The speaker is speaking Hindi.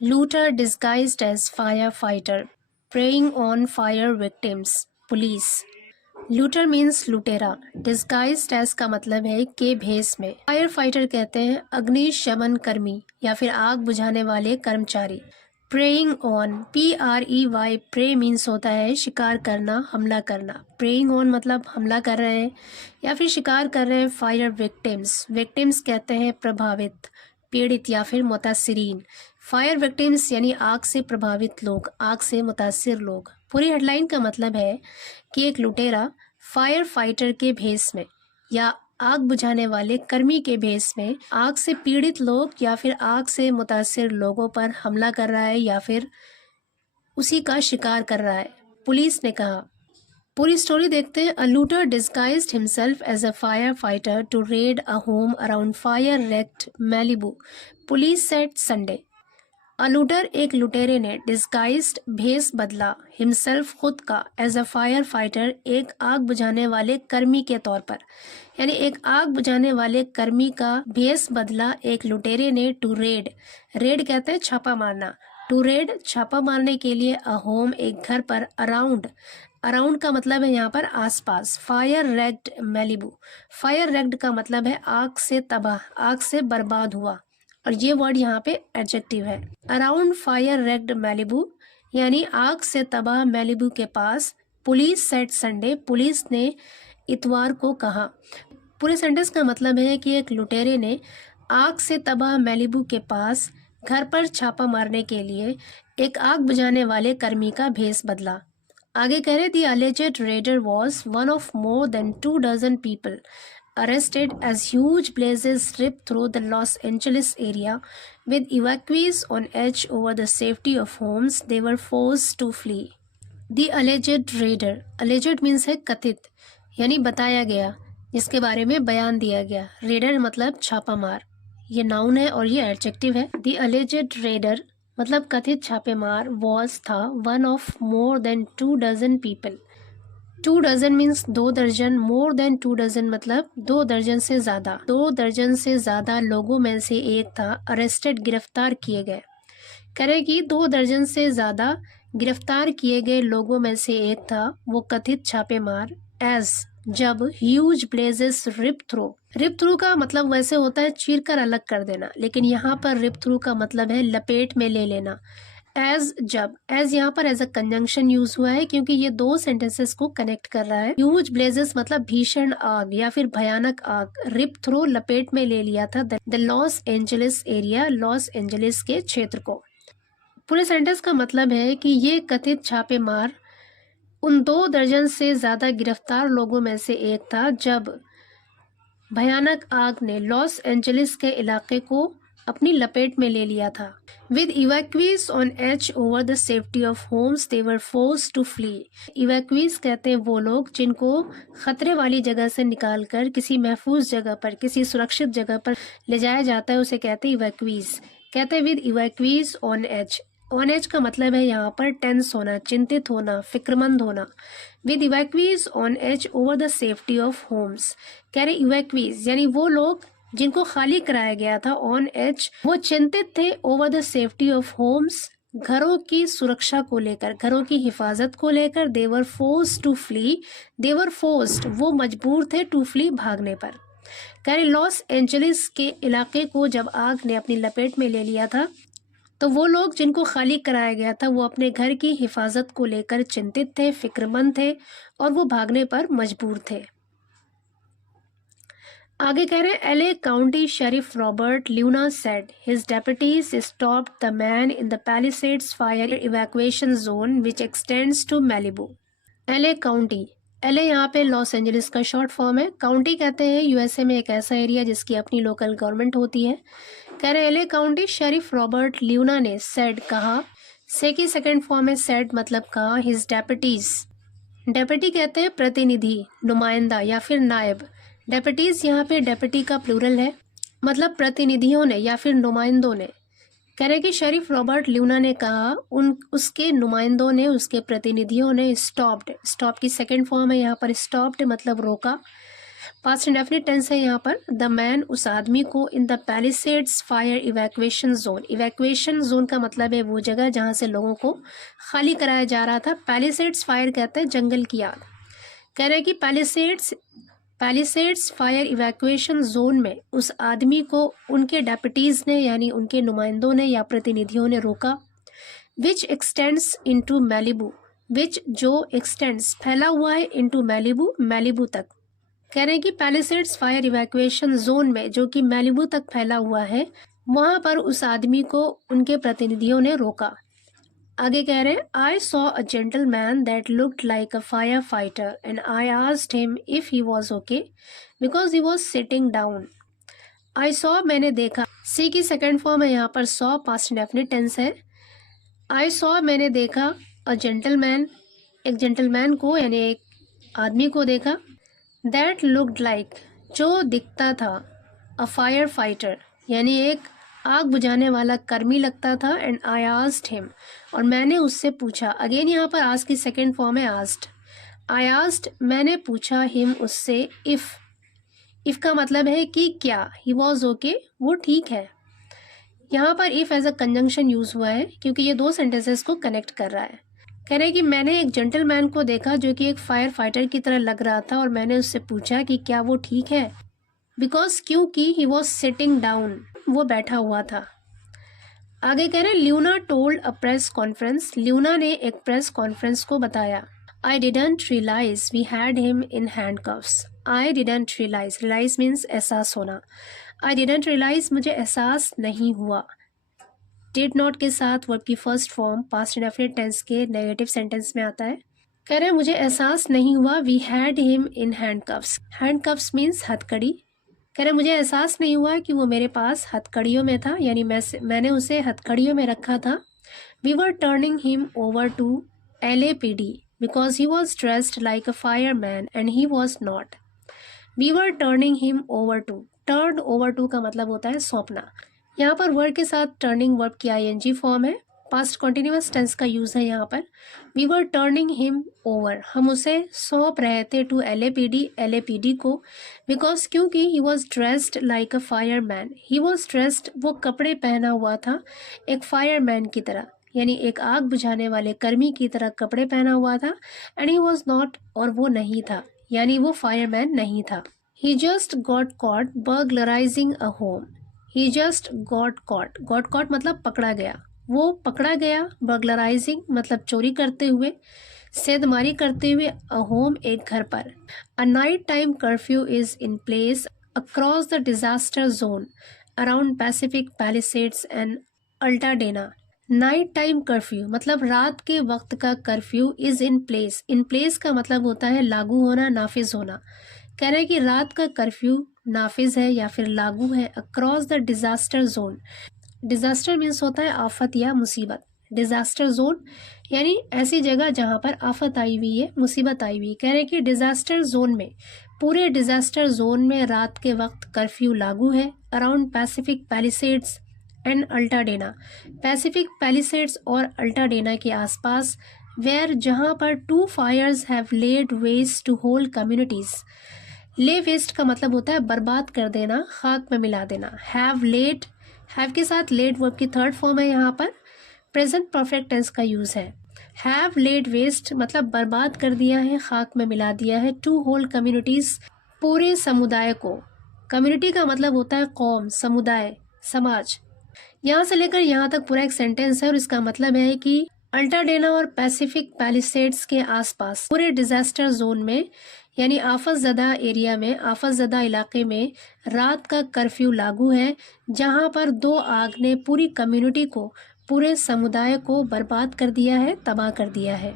Looter disguised as firefighter, preying on fire victims. Police. Looter means लुटेरा, डिस्गाइज्ड एज का मतलब है के भेस में। फायर फाइटर कहते हैं अग्निशमन कर्मी या फिर आग बुझाने वाले कर्मचारी। Preying on, PREY, prey means होता है शिकार करना, हमला करना। प्रेइंग ऑन मतलब हमला कर रहे हैं या फिर शिकार कर रहे हैं। फायर विक्टिम्स, विक्टिम्स कहते हैं प्रभावित, पीड़ित या फिर मुतासिरीन। फायर विक्टिम्स यानी आग से प्रभावित लोग, आग से मुतासिर लोग। पूरी हेडलाइन का मतलब है कि एक लुटेरा फायर फाइटर के भेस में या आग बुझाने वाले कर्मी के भेस में आग से पीड़ित लोग या फिर आग से मुतासिर लोगों पर हमला कर रहा है या फिर उसी का शिकार कर रहा है, पुलिस ने कहा। पूरी स्टोरी देखते हैं। A looter disguised himself as a fire fighter to raid a home around fire wrecked Malibu, police said Sunday. A looter एक लुटेरे ने डिस्गाइज्ड भेस बदला, हिमसेल्फ खुद का, एज अ फायर फाइटर एक आग बुझाने वाले कर्मी के तौर पर, यानी एक आग बुझाने वाले कर्मी का भेस बदला एक लुटेरे ने टू रेड, रेड कहते हैं छापा मारना, टू रेड छापा मारने के लिए, अ होम एक घर पर, अराउंड, अराउंड का मतलब है यहाँ पर आसपास, fire raked Malibu, fire raked का मतलब है आग से तबाह, आग से बर्बाद हुआ, और ये वर्ड यहाँ पे एडजेक्टिव है। अराउंड फायर रेक्ड मैलिबू यानी आग से तबाह मैलिबू के पास, पुलिस सेड संडे, पुलिस ने इतवार को कहा। पूरे सेंटेंस का मतलब है कि एक लुटेरे ने आग से तबाह मैलिबू के पास घर पर छापा मारने के लिए एक आग बुझाने वाले कर्मी का भेस बदला। आगे कह रहे दी alleged raider was one of more than 24 people arrested as huge blazes ripped through the Los Angeles area with evacuees on edge over the safety of homes they were forced to flee. The alleged raider, alleged means है कथित यानी बताया गया, जिसके बारे में बयान दिया गया। रेडर मतलब छापामार, ये नाउन है और ये एडजेक्टिव है। The alleged raider मतलब कथित छापेमार, वॉज था, one of more than 24 people, 2 dozen means 2 दर्जन, मोर देन 2 डजन मतलब 2 दर्जन से ज्यादा, 2 दर्जन से ज्यादा लोगों में से एक था, अरेस्टेड गिरफ्तार किए गए। करेगी 2 दर्जन से ज्यादा गिरफ्तार किए गए लोगों में से एक था वो कथित छापेमार, एज जब ह्यूज ब्लेजेस रिप थ्रू का मतलब वैसे होता है चीर कर अलग कर देना, लेकिन यहाँ पर रिप थ्रू का मतलब है लपेट में ले लेना। एज जब, एज यहाँ पर एज अ कंजंक्शन यूज हुआ है क्योंकि ये दो सेंटेंसेस को कनेक्ट कर रहा है। ह्यूज ब्लेजेस मतलब भीषण आग या फिर भयानक आग, रिप थ्रू लपेट में ले लिया था the Los Angeles area, Los Angeles के क्षेत्र को। पूरे सेंटेंस का मतलब है कि ये कथित छापेमार उन 2 दर्जन से ज्यादा गिरफ्तार लोगों में से एक था जब भयानक आग ने लॉस एंजलिस के इलाके को अपनी लपेट में ले लिया था। With evacuees on edge over the safety of homes they were forced to flee. Evacuees कहते हैं वो लोग जिनको खतरे वाली जगह से निकालकर किसी महफूज जगह पर, किसी सुरक्षित जगह पर ले जाया जाता है, उसे कहते हैं इवैक्यूज। कहते हैं with evacuees on edge, on edge का मतलब है यहाँ पर टेंस होना, चिंतित होना, फिक्रमंद होना। With evacuees on edge over the safety of homes, कह रहे इवैक्यूज यानी वो लोग जिनको खाली कराया गया था, ऑन एज वो चिंतित थे, over the safety of homes घरों की सुरक्षा को लेकर, घरों की हिफाजत को लेकर। They were forced to flee, they were forced वो मजबूर थे, टू फ्ली भागने पर। कह रहे लॉस एंजलिस के इलाके को जब आग ने अपनी लपेट में ले लिया था तो वो लोग जिनको खाली कराया गया था वो अपने घर की हिफाजत को लेकर चिंतित थे, फिक्रमंद थे और वो भागने पर मजबूर थे। आगे कह रहे हैं LA county sheriff Robert Luna said his deputies stopped the man in the Palisades fire evacuation zone which extends to Malibu. LA county, LA यहाँ पे लॉस एंजलिस का शॉर्ट फॉर्म है। काउंटी कहते हैं यूएसए में एक ऐसा एरिया जिसकी अपनी लोकल गवर्नमेंट होती है। कह रहे LA county sheriff Robert lunar ने सेड कहा, से की सेकेंड फॉर्म है सेड मतलब कहा, हिज डेप्यूटीज, डेप्यूटी कहते हैं प्रतिनिधि, नुमाइंदा या फिर नायब। डेप्यूटीज यहाँ पे डेप्यूटी का प्लूरल है, मतलब प्रतिनिधियों ने या फिर नुमाइंदों ने। कह रहे कि शेरिफ रॉबर्ट ल्यूना ने कहा उसके नुमाइंदों ने, उसके प्रतिनिधियों ने स्टॉप्ड, स्टॉप की सेकंड फॉर्म है यहाँ पर स्टॉप्ड मतलब रोका, पास्ट इंडेफिनिट टेंस है यहाँ पर। द मैन, उस आदमी को, इन the Palisades fire evacuation zone. Evacuation zone का मतलब है वो जगह जहाँ से लोगों को खाली कराया जा रहा था। पैलिसेड्स फायर कहते हैं जंगल की आग। कह रहे हैं कि पैलिसेड्स फायर इवैक्यूएशन जोन में उस आदमी को उनके डेप्यूटीज ने यानी उनके नुमाइंदों ने या प्रतिनिधियों ने रोका। विच एक्सटेंड्स इनटू मैलिबू, विच जो एक्सटेंड्स फैला हुआ है, इनटू मैलिबू, मैलिबू तक। कह रहे हैं कि पैलिसेड्स फायर इवैक्यूएशन जोन में जो कि मैलिबू तक फैला हुआ है, वहां पर उस आदमी को उनके प्रतिनिधियों ने रोका। आगे कह रहे हैं I saw a gentleman that looked like a fire fighter and I asked him if he was okay because he was sitting down. I saw, मैंने देखा। सी की सेकेंड फॉर्म है यहाँ पर सॉ, पास्ट इंडेफिनिट टेंस है। आई सॉ, मैंने देखा, अ जेंटलमैन, एक जेंटलमैन को यानी एक आदमी को देखा। दैट लुक्ड लाइक, जो दिखता था, अ फायर फाइटर यानी एक आग बुझाने वाला कर्मी लगता था। एंड आई आस्क्ड हिम, और मैंने उससे पूछा। अगेन यहाँ पर आस्क की सेकेंड फॉर्म है आस्क्ड। आई आस्क्ड, मैंने पूछा, हिम, उससे, इफ का मतलब है कि क्या, ही वॉज ओके, वो ठीक है। यहाँ पर if as a conjunction use हुआ है क्योंकि ये दो सेंटेंसेस को कनेक्ट कर रहा है। कह रहे हैं कि मैंने एक जेंटलमैन को देखा जो कि एक फायर फाइटर की तरह लग रहा था और मैंने उससे पूछा कि क्या वो ठीक है। बिकॉज, क्योंकि ही वॉज सिटिंग डाउन, वो बैठा हुआ था। आगे कह रहे हैं Luna told a press conference, Luna ने एक प्रेस कॉन्फ्रेंस को बताया। I didn't realise we had him in handcuffs. I didn't realise, realise means एहसास होना। आई डिडंट रियलाइज, मुझे एहसास नहीं हुआ। डिड नॉट के साथ वर्ब की first form past indefinite tense के नेगेटिव सेंटेंस में आता है। कह रहे हैं मुझे एहसास नहीं हुआ, we had him in handcuffs. Handcuffs means हथकड़ी। कह रहे मुझे एहसास नहीं हुआ कि वो मेरे पास हथकड़ियों में था यानी मैंने उसे हथकड़ियों में रखा था। We were turning him over to LAPD because he was dressed like a fireman and he was not. We were turning him over to, turn over to का मतलब होता है सौंपना। यहाँ पर वर्ड के साथ टर्निंग वर्ब की ING फॉर्म है। पास्ट कॉन्टिन्यूअस टेंस का यूज है यहाँ पर। We were turning him over, हम उसे सौंप रहे थे टू LAPD को। बिकॉज, क्योंकि ही was dressed like a fireman, he was dressed, वो कपड़े पहना हुआ था एक फायरमैन की तरह यानी एक आग बुझाने वाले कर्मी की तरह कपड़े पहना हुआ था। एंड ही वॉज नॉट, और वो नहीं था यानी वो फायरमैन नहीं था। He just got caught burglarising a home. He just got caught मतलब पकड़ा गया, वो पकड़ा गया। बर्गलराइजिंग मतलब चोरी करते हुए, सेधमारी करते हुए। अ होम, एक घर पर। A night time curfew is in place across the disaster zone around Pacific Palisades and Altadena. Night time curfew मतलब रात के वक्त का curfew is in place. In place का मतलब होता है लागू होना, नाफिज होना। कह रहे हैं कि रात का कर्फ्यू नाफिज है या फिर लागू है across the disaster zone. Disaster means होता है आफत या मुसीबत। डिजास्टर जोन यानी ऐसी जगह जहां पर आफत आई हुई है, मुसीबत आई हुई। कह रहे हैं कि डिजास्टर जोन में, पूरे डिजास्टर जोन में रात के वक्त कर्फ्यू लागू है। Around Pacific Palisades and Altadena, Pacific Palisades और अल्टाडेना के आसपास। वेयर, जहां पर two fires have laid waste to whole communities. Lay waste का मतलब होता है बर्बाद कर देना, खाक में मिला देना। हैव लेड, हैव के साथ लेड वर्ब की थर्ड फॉर्म है यहाँ पर। प्रेजेंट परफेक्ट टेंस का यूज है। हैव लेड वेस्ट मतलब बर्बाद कर दिया है, खाक में मिला दिया है। टू होल कम्युनिटीज, पूरे समुदाय को। कम्युनिटी का मतलब होता है कौम, समुदाय, समाज। यहाँ से लेकर यहाँ तक पूरा एक सेंटेंस है और इसका मतलब है कि अल्टाडेना और पैसिफिक पैलिसेड्स के आसपास पूरे डिजास्टर जोन में यानी आफतजदा एरिया में, आफतजदा इलाके में रात का कर्फ्यू लागू है, जहां पर दो आग ने पूरी कम्युनिटी को, पूरे समुदाय को बर्बाद कर दिया है, तबाह कर दिया है।